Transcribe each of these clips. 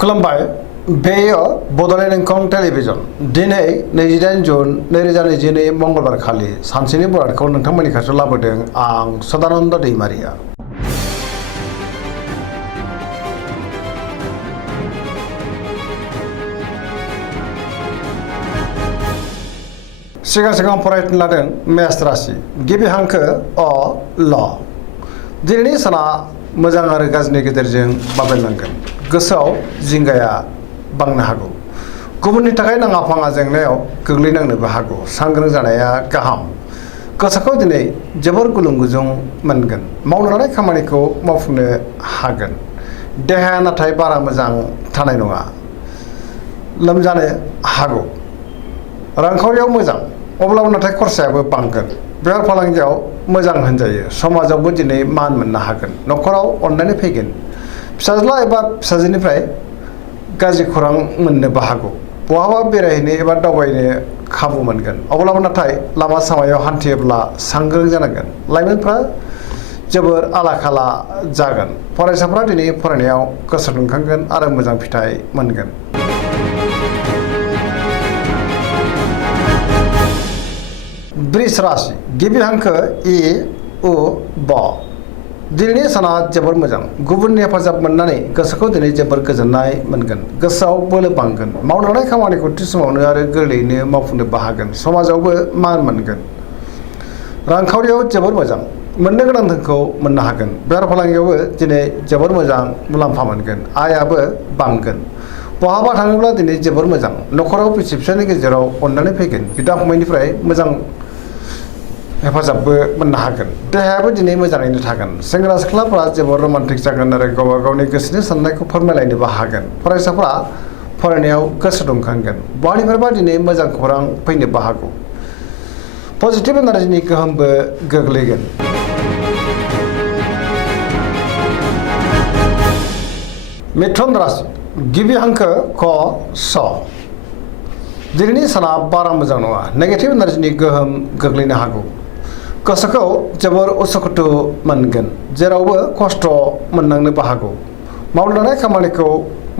खुलुमबाय बेयो बड'लेण्ड इंखं टेलिभिजन दिनै 28 जुन 2022 मंगलबार खालि सानसेनि बरादखौ नोंथांमोननि खाथियाव लाबोदों आं सदानन्द दैमारिया। सिगां फरायनो लादों मेष राशि गिबि हांखो अ ल। दिनैनि साना मोजां आरो गाज्रिनि गेजेरजों बाबेरनांगोन। गोसोआव जिंगाया बांनो हागौ। गुबुननि थाखाय नाङा फाङा जेंनायाव गोग्लैनांनोबो हागौ। सांग्रां जानाया गाहाम। गोसोखौ दिनै जोबोर गुलुं गुजुं मोनगोन। मावनो लानाय खामानिखौ मावफुंनो हागोन। देहाया नाथाय बारा मोजां थानाय नङा। लोमजानो हागौ। रांखावरियाव मोजां अब्लाबो नाथाय खरसायाबो बांगोन। बेफार फालांगियाव मोजां होनजायो। समाजावबो दिनै मान मोननो हागोन। न'खराव अननानै फैगोन। फिसाज्ला एबा फिसाजोनिफ्राय गाज्रि खौरां मोननोबो हागौ। बहाबा बेरायहैनो एबा दावबायनो खाबु मोनगोन। अब्लाबो नाथाय लामा सामायाव हान्थियोब्ला सांग्रां जानांगोन। लाइमोनफ्रा जोबोर आला खाला जागोन। फरायसाफ्रा दिनै फरायनायाव गोसो दुंखांगोन आरो मोजां फिथाइ मोनगोन। वृष राशि गिबि हांखो इ उ ब। दिनैनि साना जोबोर मोजां। गुबुननि हेफाजाब मोननानै गोसोखौ दिनै जोबोर गोजोननाय मोनगोन। गोसोआव बोलो बांगोन। मावनो लानाय खामानिखौ थि समावनो आरो गोरलैयैनो मावफुंनोबो हागोन। समाजावबो मान मोनगोन। रांखावरियाव जोबोर मोजां। मोननो गोनां धोनखौ मोननो हागोन। बेफार फालांगियावबो दिनै जोबोर मोजां मुलाम्फा मोनगोन। आयाबो बांगोन। बहाबा थाङोब्ला दिनै जोबोर मोजां। न'खराव बिसि फिसायनि गेजेराव अननानै फैगोन। बिदा फंबायनिफ्राय मोजां हेफाजाबबो मोननो हागोन। देहायाबो दिनै मोजाङैनो थागोन। सेंग्रा सिख्लाफ्रा जोबोर रमान्टिक जागोन आरो गावबा गावनि गोसोनि साननायखौ फोरमायलायनोबो हागोन। फरायसाफ्रा फरायनायाव गोसो दुंखांगोन। बहानिफ्रायबा दिनै मोजां खौरां फैनोबो हागौ। पजिटिभ एनार्जिनि गोहोमबो गोग्लैगोन। मिथुन राशि गिबि हांखो क स। दिनैनि साना बारा मोजां नङा। नेगेटिभ एनार्जिनि गोहोम गोग्लैनो हागौ। गोसोखौ जोबोर उसुखुथु मोनगोन। जेरावबो खस्थ' मोननांनोबो हागौ। मावनो लानाय खामानिखौ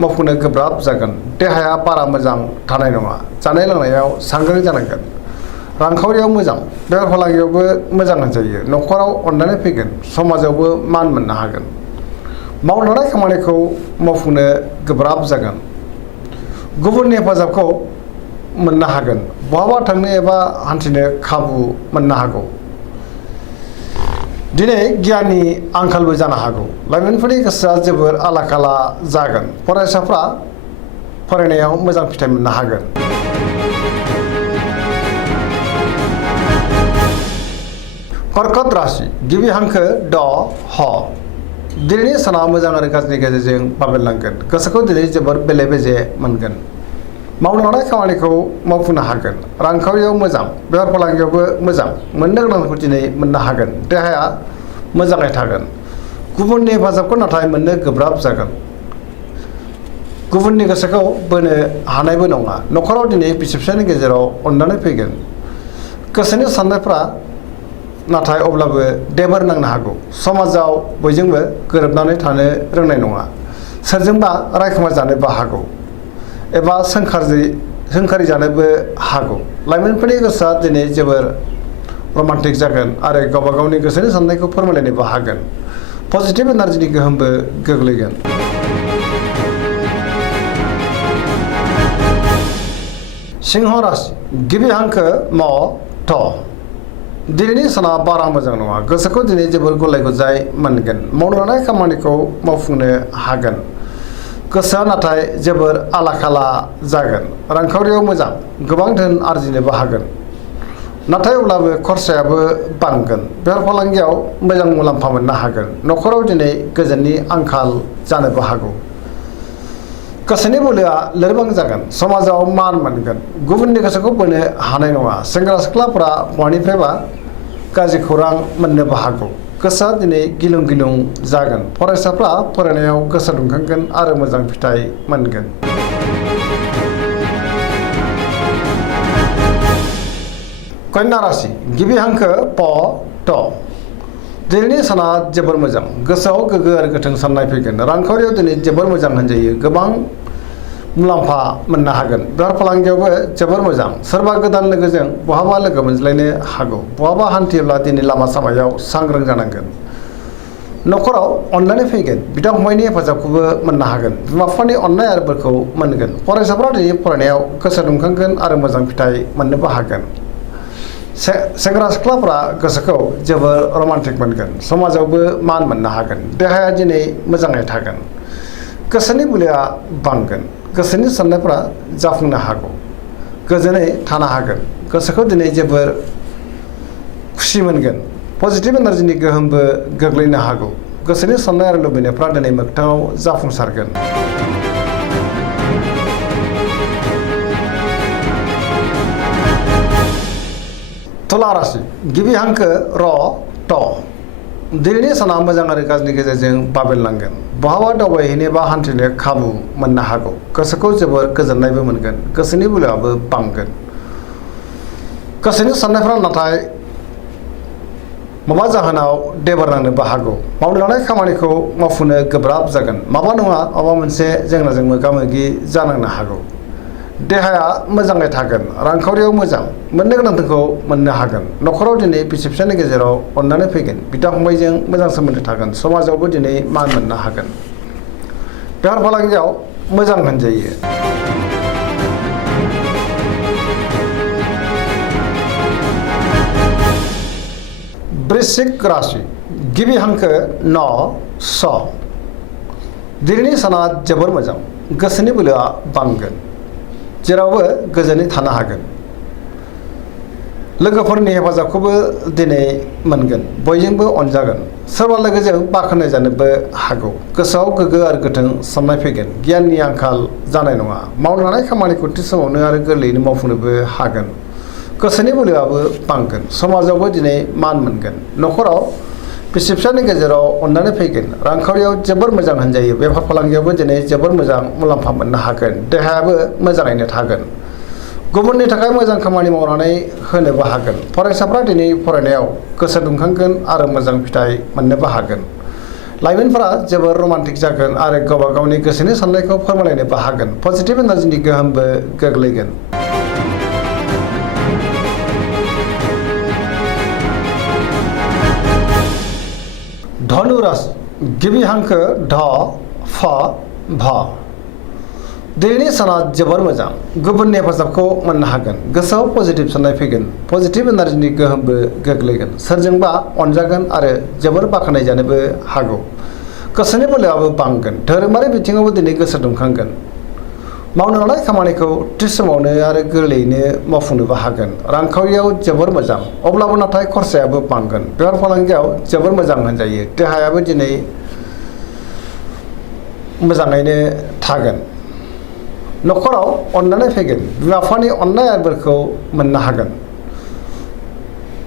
मावफुंनो गोब्राब जागोन। देहाया बारा मोजां थानाय नङा। जानाय लोंनायाव सांग्रां जानांगोन। रांखावरियाव मोजां। बेफार फालांगियावबो मोजां होनजायो। न'खराव अननानै फैगोन। समाजावबो मान मोननो हागोन। मावनो लानाय खामानिखौ मावफुंनो गोब्राब जागोन। गुबुननि हेफाजाबखौ मोननो हागोन। बहाबा थांनो एबा हान्थिनो खाबु मोननो हागौ। दिनै गियाननि आंखालबो जानो हागौ। लाइमोनफोरनि गोसोआ जोबोर आला खाला जागोन। फरायसाफ्रा फरायनायाव मोजां फिथाइ मोननो हागोन। कर्कट राशि गिबि हांखो ड ह। दिनैनि साना मोजां आरो गाज्रिनि गेजेरजों बाबेरलांगोन। गोसोखौ दिनै जोबोर बेले बेजे मोनगोन। मावनो लानाय खामानिखौ मावफुंनो हागोन। रांखावरियाव मोजां। बेफार फालांगियावबो मोजां। मोननो गोनांखौ दिनै मोननो हागोन। देहाया मोजाङै थागोन। गुबुननि हेफाजाबखौ नाथाय मोननो गोब्राब जागोन। गुबुननि गोसोखौ बोनो हानायबो नङा। न'खराव दिनै बिसि फिसायनि गेजेराव अननानै फैगोन। गोसोनि साननायफ्रा नाथाय अब्लाबो देबोर नांनो हागौ। समाजाव बयजोंबो गोरोबनानै थानो रोंनाय नङा। सोरजोंबा रायखोमा जानोबो हागौ एबा सोंखारि जानोबो हागौ। लाइमोनफोरनि गोसोआ दिनै जोबोर रमान्टिक जागोन आरो गावबा गावनि गोसोनि साननायखौ फोरमायलायनोबो हागोन। पजिटिभ एनार्जिनि गोहोमबो गोग्लैगोन। सिंह राशि गिबि हांखो म थ। दिनैनि साना बारा मोजां नङा। गोसोखौ दिनै जोबोर गुलाय गुजाय मोनगोन। मावनो लानाय खामानिखौ मावफुंनो हागोन। गोसोआ नाथाय जोबोर आला खाला जागोन। रांखावरियाव मोजां। गोबां धोन आरजिनोबो हागोन। नाथाय अब्लाबो खरसायाबो बांगोन। बेफार फालांगियाव मोजां मुलाम्फा मोननो हागोन। न'खराव दिनै गोजोननि आंखाल जानोबो हागौ। गोसोनि बोलोआ लोरबां जागोन। समाजाव मान मोनगोन। गुबुननि गोसोखौ बोनो हानाय नङा। सेंग्रा सिख्लाफोरा बहानिफ्रायबा गाज्रि खौरां मोननोबो हागौ। गोसोआ दिनै गिलुं गिलुं जागोन। फरायसाफ्रा फरायनायाव गोसो दुंखांगोन आरो मोजां फिथाइ मोनगोन। कन्या राशि गिबि हांखो प ट। दिनैनि साना जोबोर मोजां। गोसोआव गोग्गो आरो गोथों साननाय फैगोन। रांखावरियाव दिनै जोबोर मोजां होनजायो। गोबां मुलाम्फा मोननो हागोन। बेफार फालांगियावबो जोबोर मोजां। सोरबा गोदान लोगोजों बहाबा लोगो मोनज्लायनो हागौ। बहाबा हान्थियोब्ला दिनै लामा सामायाव सांग्रां जानांगोन। न'खराव अननानै फैगोन। बिदा फंबायनि हेफाजाबखौबो मोननो हागोन। बिमा बिफानि अननाय आरो बोरखौ मोनगोन। फरायसाफ्रा दिनै फरायनायाव गोसो दुंखांगोन आरो मोजां फिथाइ मोननोबो हागोन। सेंग्रा सिख्लाफ्रा गोसोखौ जोबोर रमान्टिक मोनगोन। समाजावबो मान मोननो हागोन। देहाया दिनै मोजाङै थागोन। गोसोनि बोलोआ बांगोन। गोसोनि साननायफ्रा जाफुंनो हागौ। गोजोनै थानो हागोन। गोसोखौ दिनै जोबोर खुसि मोनगोन। पजिटिभ एनार्जिनि गोहोमबो गोग्लैनो हागौ। गोसोनि साननाय आरो लुबैनायफ्रा दिनै मोगथाङाव जाफुंसारगोन। तुला राशि गिबि हांखो र ट। दिनैनि साना मोजां आरो गाज्रिनि गेजेरजों बाबेनलांगोन। बहाबा दावबायहैनो बा हान्थिनो खाबु मोननो हागौ। गोसोखौ जोबोर गोजोननायबो मोनगोन। गोसोनि बोलोआबो बांगोन। गोसोनि साननायफ्रा नाथाय माबा जाहोनाव देबार नांनोबो हागौ। मावनो लानाय खामानिखौ मावफुंनो गोब्राब जागोन। माबा नङा माबा मोनसे जेंनाजों मोगा मोगि जानांनो हागौ। देहाया मोजाङै थागोन। रांखावरियाव मोजां। मोननो गोनांखौ मोननो हागोन। न'खराव दिनै बिसि फिसायनि गेजेराव अननानै फैगोन। बिदा फंबायजों मोजां सोमोन्दो थागोन। समाजावबो दिनै मान मोननो हागोन। बेफार फालांगियाव मोजां होनजायो। वृश्चिक राशि गिबि हांखो न स। दिनैनि साना जोबोर मोजां। गोसोनि बोलोआ बांगोन। जेरावबो गोजोनै थानो हागोन। लोगोफोरनि हेफाजाबखौबो दिनै मोनगोन। बयजोंबो अनजागोन। सोरबा लोगोजों बाख्नाय जानोबो हागौ। गोसोआव गोग्गो आरो गोथों साननाय फैगोन। गियाननि आंखाल जानाय नङा। मावनो लानाय खामानिखौ थि समावनो आरो गोरलैयैनो मावफुंनोबो हागोन। गोसोनि बोलोआबो बांगोन। समाजावबो दिनै मान मोनगोन। न'खराव बिसि फिसायनि गेजेराव अननानै फैगोन। रांखावरियाव जोबोर मोजां होनजायो। बेफार फालांगियावबो दिनै जोबोर मोजां मुलाम्फा मोननो हागोन। देहायाबो मोजाङैनो थागोन। गुबुननि थाखाय मोजां खामानि मावनानै होनोबो हागोन। फरायसाफ्रा दिनै फरायनायाव गोसो दुंखांगोन आरो मोजां फिथाइ मोननोबो हागोन। लाइमोनफोरा जोबोर रमान्टिक जागोन आरो गावबा गावनि गोसोनि साननायखौ फोरमायलायनोबो हागोन। पजिटिभ एनार्जिनि गोहोमबो गोग्लैगोन। धनु राशि गिबि हांखो ध फ भ। दिनैनि साना जोबोर मोजां। गुबुननि हेफाजाबखौ मोननो हागोन। गोसोआव पजिटिभ साननाय फैगोन। पजिटिभ एनार्जिनि गोहोमबो गोग्लैगोन। सोरजोंबा अनजागोन आरो जोबोर बाख्नाय जानोबो हागौ। गोसोनि बोलोआबो बांगोन। धोरोमारि बिथिङावबो दिनै गोसो दुंखांगोन। मावनो लानाय खामानिखौ थि समावनो आरो गोरलैयैनो मावफुंनोबो हागोन। रांखावरियाव जोबोर मोजां। अब्लाबो नाथाय खरसायाबो बांगोन। बेफार फालांगियाव जोबोर मोजां होनजायो। देहायाबो दिनै मोजाङैनो थागोन। न'खराव अननानै फैगोन। बिमा बिफानि अननाय आरो बोरखौ मोननो हागोन।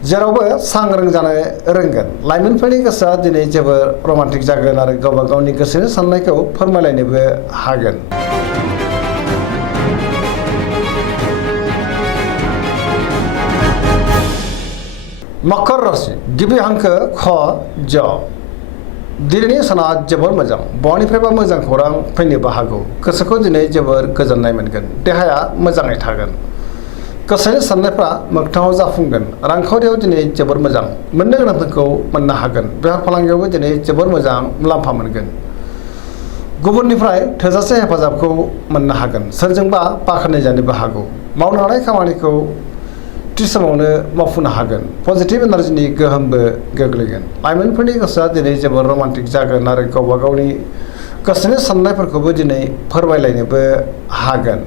जेरावबो सांग्रां जानो रोंगोन। लाइमोनफोरनि गोसोआ दिनै जोबोर रमान्टिक जागोन आरो गावबा गावनि गोसोनि साननायखौ फोरमायलायनोबो हागोन। मकर राशि गिबि हांखो ख ज। दिनैनि साना जोबोर मोजां। बयनिफ्रायबो मोजां खौरां फैनोबो हागौ। गोसोखौ दिनै जोबोर गोजोननाय मोनगोन। देहाया मोजाङै थागोन। गोसोनि साननायफ्रा मोगथाङाव जाफुंगोन। रांखावरियाव दिनै जोबोर मोजां। मोननो गोनांखौ मोननो हागोन। बेफार फालांगियावबो दिनै जोबोर मोजां मुलाम्फा मोनगोन। गुबुननिफ्राय थोजासे हेफाजाबखौ मोननो हागोन। सोरजोंबा बाख्नाय जानोबो हागौ। मावनो हानाय खामानिखौ थि समावनो मावफुंनो हागोन। पजिटिभ एनार्जिनि गोहोमबो गोग्लैगोन। लाइमोनफोरनि गोसोआ दिनै जोबोर रमान्टिक जागोन आरो गावबा गावनि गोसोनि साननायफोरखौबो दिनै फोरमायलायनोबो हागोन।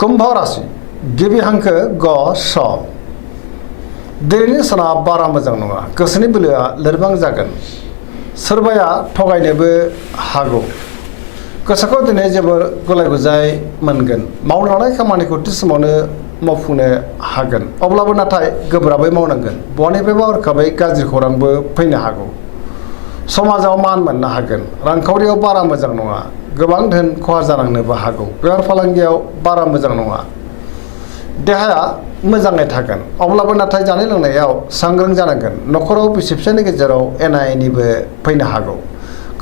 कुम्भ राशि गिबि हांखो ग स। दिनैनि साना बारा मोजां नङा। गोसोनि बोलोआ लोरबां जागोन। सोरबाया थगायनोबो हागौ। गोसोखौ दिनै जोबोर गुलाय गुजाय मोनगोन। मावनो लानाय खामानिखौ थि समावनो मावफुंनो हागोन। अब्लाबो नाथाय गोब्राबै मावनांगोन। बयनिफ्रायबो हरखाबै गाज्रि खौरांबो फैनो हागौ। समाजाव मान मोननो हागोन। रांखावरियाव बारा मोजां नङा। गोबां धोन खहा जानांनोबो हागौ। बेफार फालांगियाव बारा मोजां नङा। देहाया मोजाङै थागोन अब्लाबो नाथाय जानाय लोंनायाव सांग्रां जानांगोन न'खराव बिसि फिसायनि गेजेराव एना एनिबो फैनो हागौ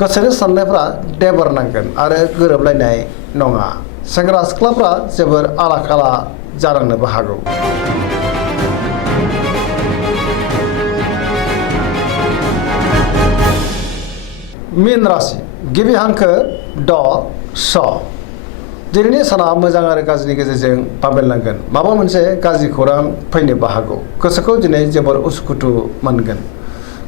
गोसोनि साननायफ्रा देबोरनांगोन आरो गोरोबलायनाय नङा सेंग्रा सिख्लाफ्रा जोबोर आला खाला जालांनोबो हागौ। मीन राशि गिबि हांखो ड स दिनैनि साना मोजां आरो गाज्रिनि गेजेरजों बाबेनलांगोन माबा मोनसे गाज्रि खौरां फैनोबो हागौ गोसोखौ दिनै जोबोर उसुखुथु मोनगोन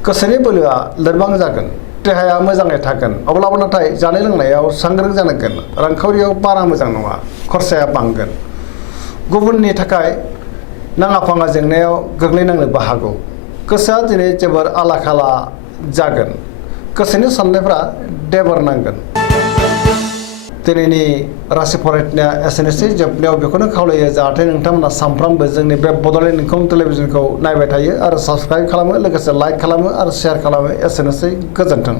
गोसोनि बोलोआ लोरबां जागोन देहाया मोजाङै थागोन अब्लाबो नाथाय जानाय लोंनायाव सांग्रां जानांगोन रांखावरियाव बारा मोजां नङा खरसाया बांगोन गुबुननि थाखाय नाङा फाङा जेंनायाव गोग्लैनांनोबो हागौ गोसोआ दिनै जोबोर आला खाला जागोन गोसोनि साननायफ्रा देबोरनांगोन। दिनैनि राशि फरायनाया एसेनोसै जोबनायाव बेखौनो खावलायो जाहाथे नोंथांमोना सानफ्रामबो जोंनि बे बड'लेण्ड इंखं टेलिभिजनखौ नायबाय थायो आरो साबस्क्राइब खालामो लोगोसे लाइक खालामो आरो शेयार खालामो एसेनोसै गोजोन्थों।